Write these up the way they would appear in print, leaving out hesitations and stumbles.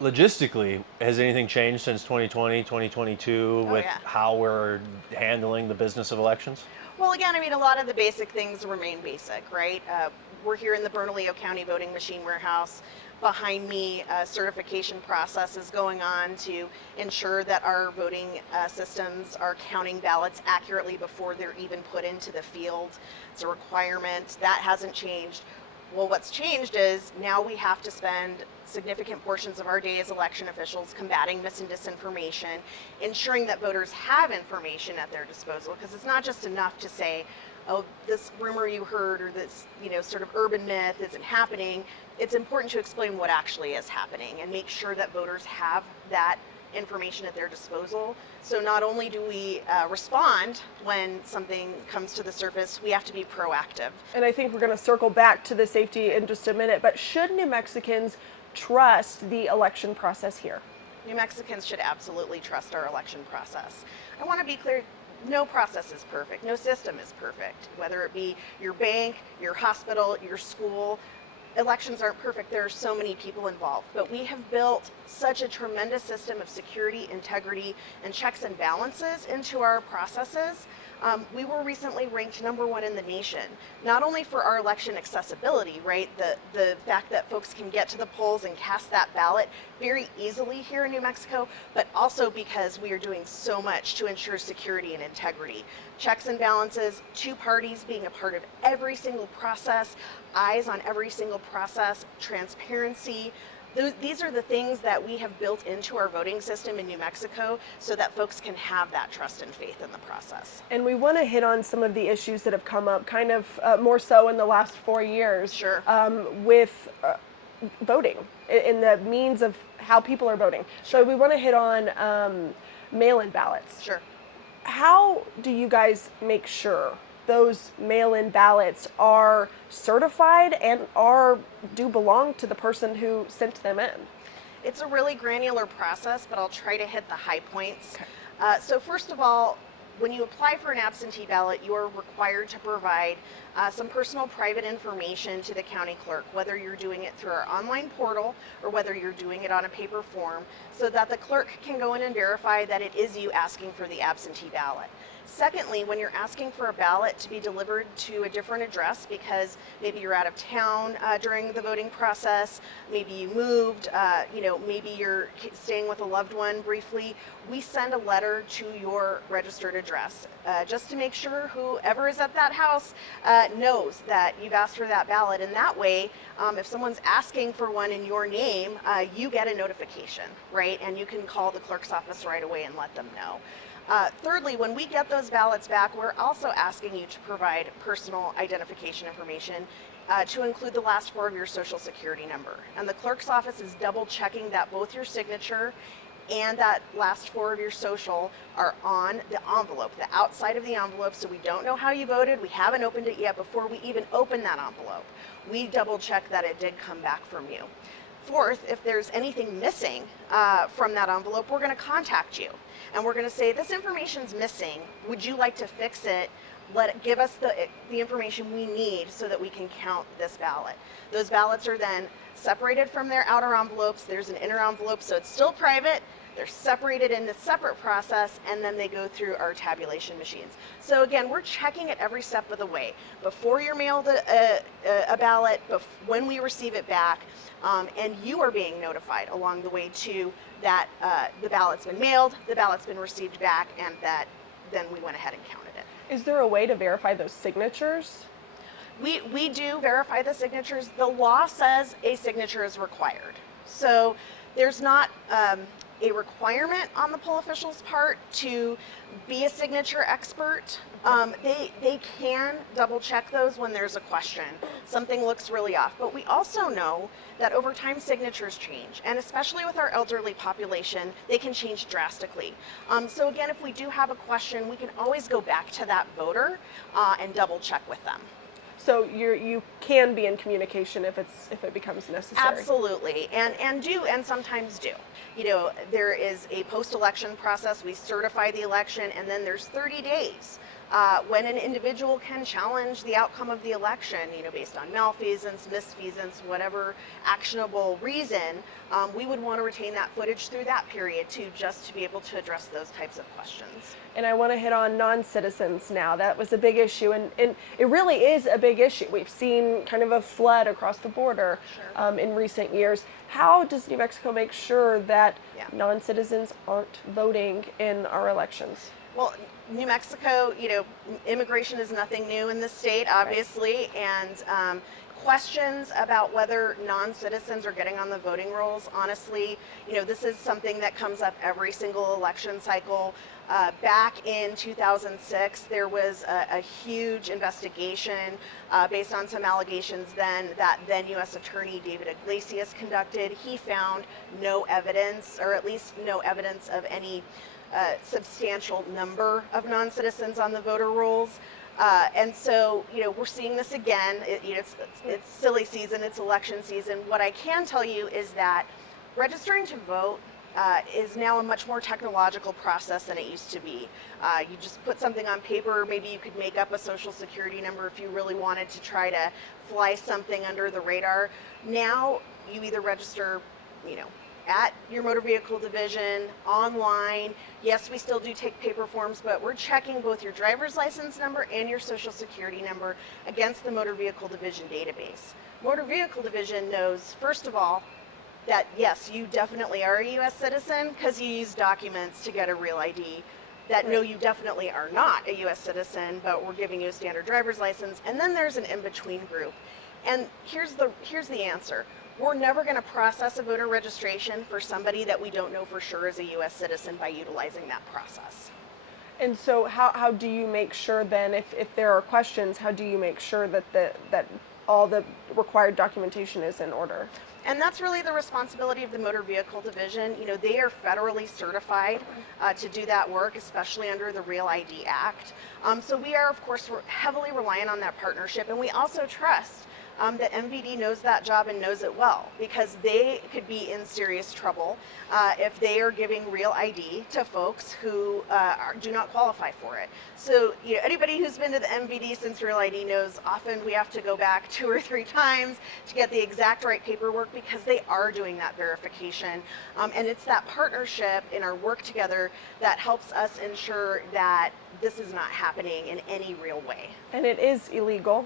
Logistically, has anything changed since 2020, 2022 Oh with yeah. how we're handling the business of elections? Well, again, I mean, a lot of the basic things remain basic, right? We're here in the Bernalillo County Voting Machine Warehouse. Behind me, a certification process is going on to ensure that our voting systems are counting ballots accurately before they're even put into the field. It's a requirement. That hasn't changed. Well, what's changed is now we have to spend significant portions of our day as election officials combating mis and disinformation, ensuring that voters have information at their disposal, because it's not just enough to say, oh, this rumor you heard or this, sort of urban myth isn't happening. It's important to explain what actually is happening and make sure that voters have that information at their disposal. So not only do we respond when something comes to the surface, we have to be proactive. And I think we're going to circle back to the safety in just a minute, but should New Mexicans trust the election process here? New Mexicans should absolutely trust our election process. I want to be clear, no process is perfect, no system is perfect, whether it be your bank, your hospital, your school. Elections aren't perfect. There are so many people involved, but we have built such a tremendous system of security, integrity, and checks and balances into our processes. We were recently ranked #1 in the nation, not only for our election accessibility, right? The fact that folks can get to the polls and cast that ballot very easily here in New Mexico, but also because we are doing so much to ensure security and integrity. Checks and balances, two parties being a part of every single process, eyes on every single process, transparency. These are the things that we have built into our voting system in New Mexico so that folks can have that trust and faith in the process. And we want to hit on some of the issues that have come up kind of more so in the last 4 years. Sure. With voting in the means of how people are voting. Sure. So we want to hit on mail-in ballots. Sure. How do you guys make sure those mail-in ballots are certified and do belong to the person who sent them in? It's a really granular process, but I'll try to hit the high points. Okay. So first of all, when you apply for an absentee ballot, you are required to provide some personal private information to the county clerk, whether you're doing it through our online portal or whether you're doing it on a paper form, so that the clerk can go in and verify that it is you asking for the absentee ballot. Secondly, when you're asking for a ballot to be delivered to a different address because maybe you're out of town during the voting process, maybe you moved, maybe you're staying with a loved one briefly, we send a letter to your registered address just to make sure whoever is at that house knows that you've asked for that ballot. And that way, if someone's asking for one in your name, you get a notification, right? And you can call the clerk's office right away and let them know. Thirdly, when we get those ballots back, we're also asking you to provide personal identification information to include the last 4 of your social security number. And the clerk's office is double checking that both your signature and that last 4 of your social are on the envelope, the outside of the envelope, so we don't know how you voted. We haven't opened it yet. Before we even open that envelope, we double check that it did come back from you. Fourth, if there's anything missing from that envelope, we're going to contact you. And we're going to say, this information's missing. Would you like to fix it? Give us the information we need so that we can count this ballot. Those ballots are then separated from their outer envelopes. There's an inner envelope, so it's still private. They're separated in a separate process, and then they go through our tabulation machines. So again, we're checking it every step of the way. Before you're mailed a ballot, when we receive it back, and you are being notified along the way too that the ballot's been mailed, the ballot's been received back, and that then we went ahead and counted it. Is there a way to verify those signatures? We do verify the signatures. The law says a signature is required. So there's not a requirement on the poll official's part to be a signature expert. They can double check those when there's a question. Something looks really off. But we also know that over time signatures change, and especially with our elderly population, they can change drastically. So again, if we do have a question, we can always go back to that voter and double check with them. So you can be in communication if it becomes necessary. Absolutely, and sometimes do. There is a post-election process. We certify the election, and then there's 30 days when an individual can challenge the outcome of the election, based on malfeasance, misfeasance, whatever actionable reason, we would want to retain that footage through that period too, just to be able to address those types of questions. And I want to hit on non-citizens now. That was a big issue, and it really is a big issue. We've seen kind of a flood across the border in recent years. How does New Mexico make sure that non-citizens aren't voting in our elections? Well, New Mexico, immigration is nothing new in this state, obviously, and questions about whether non-citizens are getting on the voting rolls, honestly, this is something that comes up every single election cycle. Back in 2006, there was a huge investigation based on some allegations that then U.S. Attorney David Iglesias conducted. He found no evidence, or at least no evidence of any substantial number of non-citizens on the voter rolls. And so, we're seeing this again. It's silly season, it's election season. What I can tell you is that registering to vote is now a much more technological process than it used to be. You just put something on paper, maybe you could make up a social security number if you really wanted to try to fly something under the radar. Now, you either register, at your motor vehicle division, online. Yes, we still do take paper forms, but we're checking both your driver's license number and your social security number against the motor vehicle division database. Motor vehicle division knows, first of all, that yes, you definitely are a U.S. citizen because you use documents to get a real ID. That no, you definitely are not a U.S. citizen, but we're giving you a standard driver's license. And then there's an in-between group. And here's the answer. We're never going to process a voter registration for somebody that we don't know for sure is a U.S. citizen by utilizing that process. And so how do you make sure then, if there are questions, how do you make sure that all the required documentation is in order? And that's really the responsibility of the Motor Vehicle Division. They are federally certified to do that work, especially under the Real ID Act. So we are, of course, heavily reliant on that partnership, and we also trust that MVD knows that job and knows it well, because they could be in serious trouble if they are giving real ID to folks who do not qualify for it. So anybody who's been to the MVD since Real ID knows often we have to go back 2 or 3 times to get the exact right paperwork, because they are doing that verification. And it's that partnership in our work together that helps us ensure that this is not happening in any real way. And it is illegal.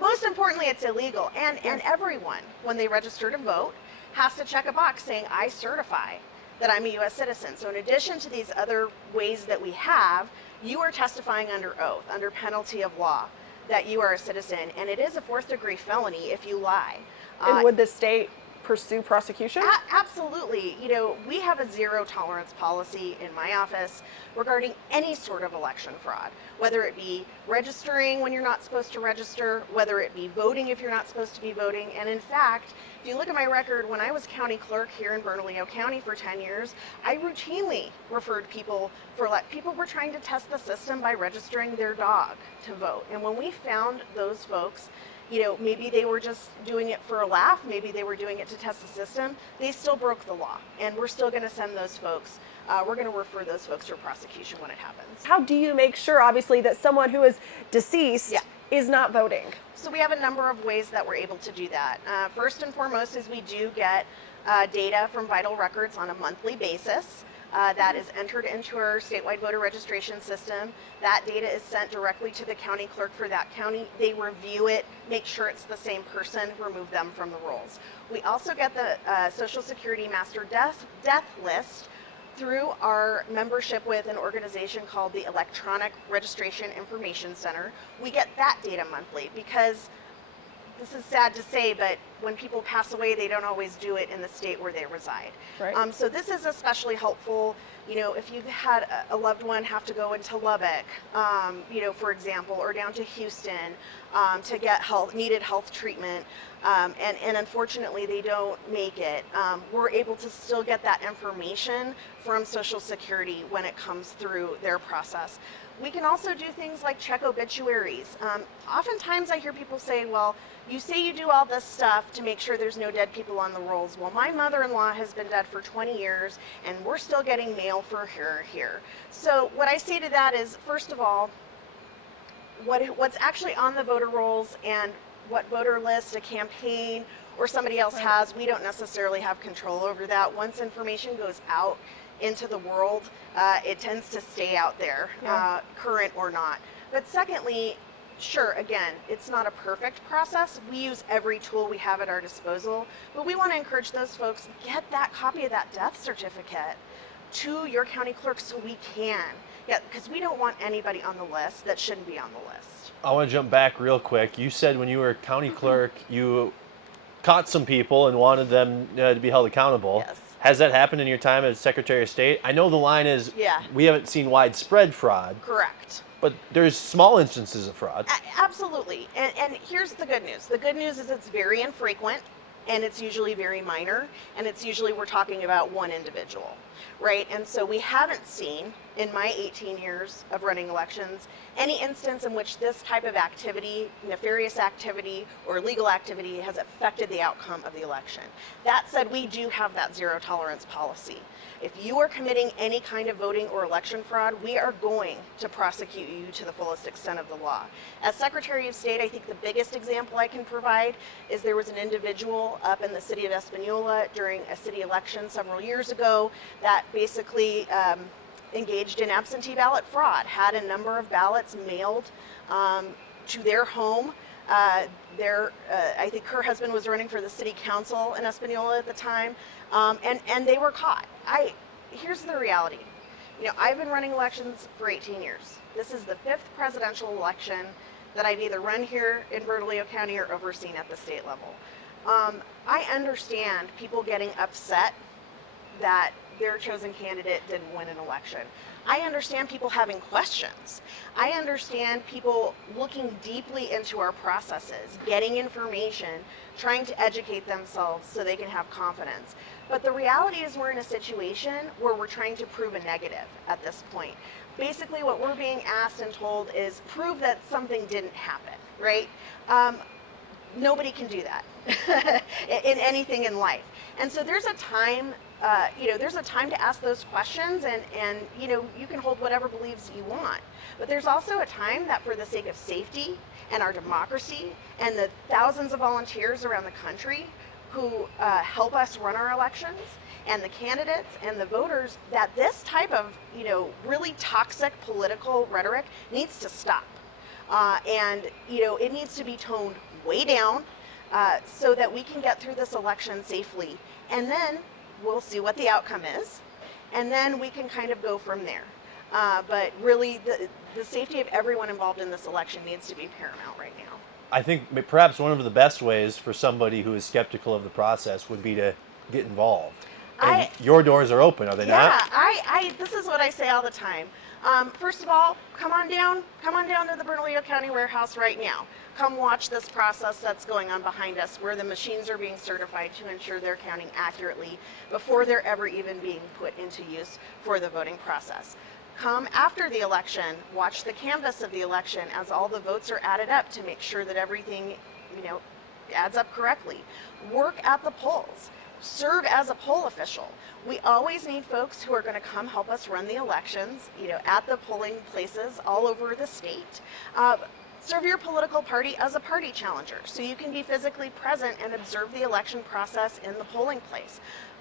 Most importantly, it's illegal. And everyone, when they register to vote, has to check a box saying, I certify that I'm a U.S. citizen. So in addition to these other ways that we have, you are testifying under oath, under penalty of law, that you are a citizen. And it is a 4th-degree felony if you lie. And would the state pursue prosecution? Absolutely. We have a zero tolerance policy in my office regarding any sort of election fraud, whether it be registering when you're not supposed to register, whether it be voting if you're not supposed to be voting. And in fact, if you look at my record, when I was county clerk here in Bernalillo County for 10 years, I routinely referred people people were trying to test the system by registering their dog to vote. And when we found those folks, maybe they were just doing it for a laugh, maybe they were doing it to test the system, they still broke the law. And we're still going to send those folks, we're going to refer those folks to prosecution when it happens. How do you make sure, obviously, that someone who is deceased is not voting? So we have a number of ways that we're able to do that. First and foremost is we do get data from vital records on a monthly basis. That is entered into our statewide voter registration system. That data is sent directly to the county clerk for that county. They review it, make sure it's the same person, remove them from the rolls. We also get the Social Security Master Death List through our membership with an organization called the Electronic Registration Information Center. We get that data monthly, because this is sad to say, but when people pass away, they don't always do it in the state where they reside. Right. So this is especially helpful, if you've had a loved one have to go into Lubbock, for example, or down to Houston to get needed health treatment, and unfortunately they don't make it. We're able to still get that information from Social Security when it comes through their process. We can also do things like check obituaries. Oftentimes I hear people say, well, you say you do all this stuff to make sure there's no dead people on the rolls. Well, my mother-in-law has been dead for 20 years and we're still getting mail for her here. So what I say to that is, first of all, what's actually on the voter rolls and what voter list a campaign or somebody else has, we don't necessarily have control over that. Once information goes out into the world, it tends to stay out there, current or not. But secondly, sure, again, it's not a perfect process. We use every tool we have at our disposal, but we want to encourage those folks, get that copy of that death certificate to your county clerk so we can. Yeah, because we don't want anybody on the list that shouldn't be on the list. I want to jump back real quick. You said when you were county clerk, you caught some people and wanted them to be held accountable. Yes. Has that happened in your time as Secretary of State? I know the line is, Yeah. we haven't seen widespread fraud, Correct. but there's small instances of fraud. Absolutely. And here's the good news. The good news is it's very infrequent, and it's usually very minor, and it's usually we're talking about one individual, right? And so we haven't seen, in my 18 years of running elections, any instance in which this type of activity, nefarious activity or illegal activity, has affected the outcome of the election. That said, we do have that zero tolerance policy. If you are committing any kind of voting or election fraud, we are going to prosecute you to the fullest extent of the law. As Secretary of State, I think the biggest example I can provide is there was an individual up in the city of Espanola during a city election several years ago that basically engaged in absentee ballot fraud, had a number of ballots mailed to their home. I think her husband was running for the city council in Espanola at the time, and they were caught. Here's the reality. You know, I've been running elections for 18 years. This is the 5th presidential election that I've either run here in Bernalillo County or overseen at the state level. I understand people getting upset that their chosen candidate didn't win an election. I understand people having questions. I understand people looking deeply into our processes, getting information, trying to educate themselves so they can have confidence. But the reality is we're in a situation where we're trying to prove a negative at this point. Basically what we're being asked and told is prove that something didn't happen, right? Nobody can do that in anything in life. And so there's a time there's a time to ask those questions, and you can hold whatever beliefs you want. But there's also a time that for the sake of safety and our democracy and the thousands of volunteers around the country who help us run our elections and the candidates and the voters, that this type of really toxic political rhetoric needs to stop. And it needs to be toned way down so that we can get through this election safely. And then we'll see what the outcome is, and then we can kind of go from there. But really, the safety of everyone involved in this election needs to be paramount right now. I think perhaps one of the best ways for somebody who is skeptical of the process would be to get involved. And your doors are open, are they not? Yeah, this is what I say all the time. First of all, come on down to the Bernalillo County Warehouse right now. Come watch this process that's going on behind us, where the machines are being certified to ensure they're counting accurately before they're ever even being put into use for the voting process. Come after the election, watch the canvas of the election as all the votes are added up to make sure that everything, adds up correctly. Work at the polls. Serve as a poll official. We always need folks who are going to come help us run the elections, at the polling places all over the state. Serve your political party as a party challenger so you can be physically present and observe the election process in the polling place.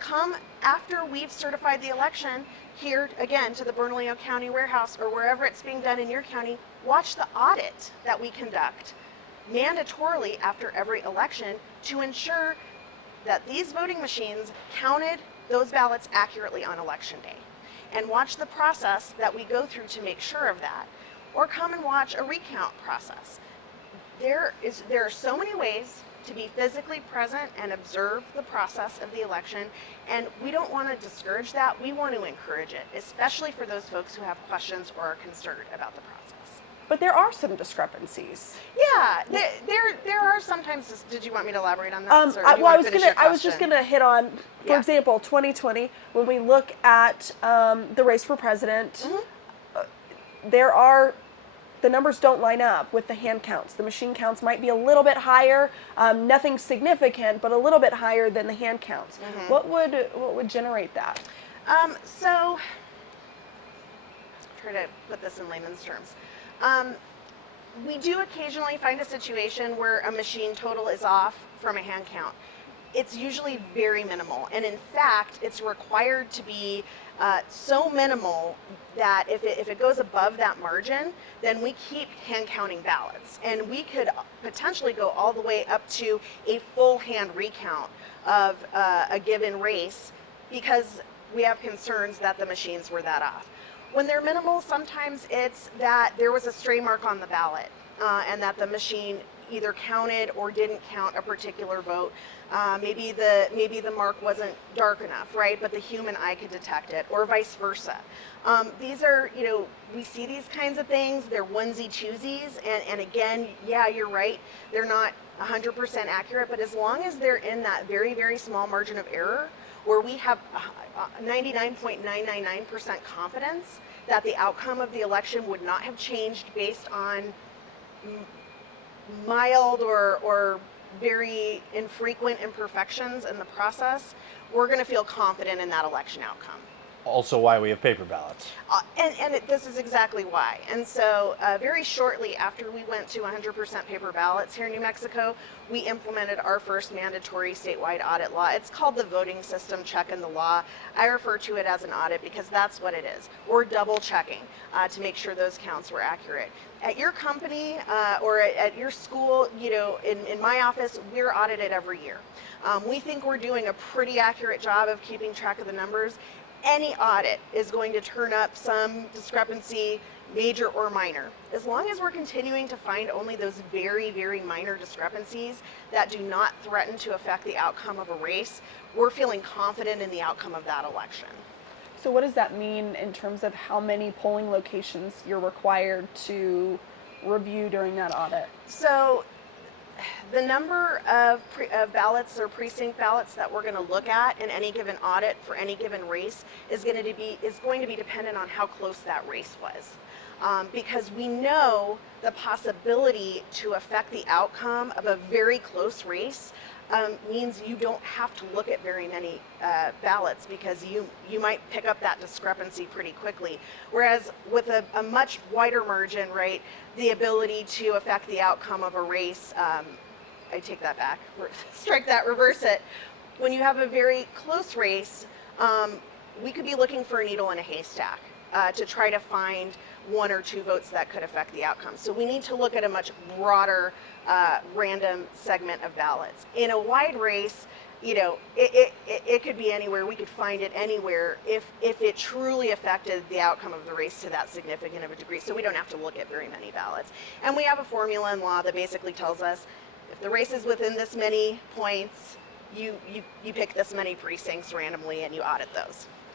Come after we've certified the election here again to the Bernalillo County Warehouse or wherever it's being done in your county. Watch the audit that we conduct mandatorily after every election to ensure that these voting machines counted those ballots accurately on election day, and watch the process that we go through to make sure of that. Or come and watch a recount process. There are so many ways to be physically present and observe the process of the election, and we don't want to discourage that. We want to encourage it, especially for those folks who have questions or are concerned about the process. But there are some discrepancies. Yeah, there are sometimes. Did you want me to elaborate on that? I was just gonna hit on, for example, 2020. When we look at the race for president, the numbers don't line up with the hand counts. The machine counts might be a little bit higher, nothing significant, but a little bit higher than the hand counts. What would generate that? So, try to put this in layman's terms. We do occasionally find a situation where a machine total is off from a hand count. It's usually very minimal, and in fact, it's required to be so minimal that if it goes above that margin, then we keep hand counting ballots, and we could potentially go all the way up to a full hand recount of a given race because we have concerns that the machines were that off. When they're minimal, sometimes it's that there was a stray mark on the ballot and that the machine either counted or didn't count a particular vote. Maybe the mark wasn't dark enough, right? But the human eye could detect it, or vice versa. These are, we see these kinds of things. They're onesie-twosies, and again, yeah, you're right. They're not 100% accurate, but as long as they're in that very, very small margin of error, where we have 99.999% confidence that the outcome of the election would not have changed based on mild or very infrequent imperfections in the process, we're going to feel confident in that election outcome. Also why we have paper ballots. This is exactly why. And so very shortly after we went to 100% paper ballots here in New Mexico, we implemented our first mandatory statewide audit law. It's called the voting system check in the law. I refer to it as an audit because that's what it is. We're double checking to make sure those counts were accurate. At your company or at your school, in my office, we're audited every year. We think we're doing a pretty accurate job of keeping track of the numbers. Any audit is going to turn up some discrepancy, major or minor. As long as we're continuing to find only those very, very minor discrepancies that do not threaten to affect the outcome of a race, we're feeling confident in the outcome of that election. So what does that mean in terms of how many polling locations you're required to review during that audit? So the number of ballots or precinct ballots that we're going to look at in any given audit for any given race is going to be dependent on how close that race was. Because we know the possibility to affect the outcome of a very close race means you don't have to look at very many ballots because you might pick up that discrepancy pretty quickly. Whereas with a much wider margin, right, the ability to affect the outcome of a race, I take that back, strike that, reverse it. When you have a very close race, we could be looking for a needle in a haystack to try to find one or two votes that could affect the outcome. So we need to look at a much broader random segment of ballots. In a wide race, it could be anywhere. We could find it anywhere if it truly affected the outcome of the race to that significant of a degree. So we don't have to look at very many ballots. And we have a formula in law that basically tells us if the race is within this many points, you pick this many precincts randomly and you audit those.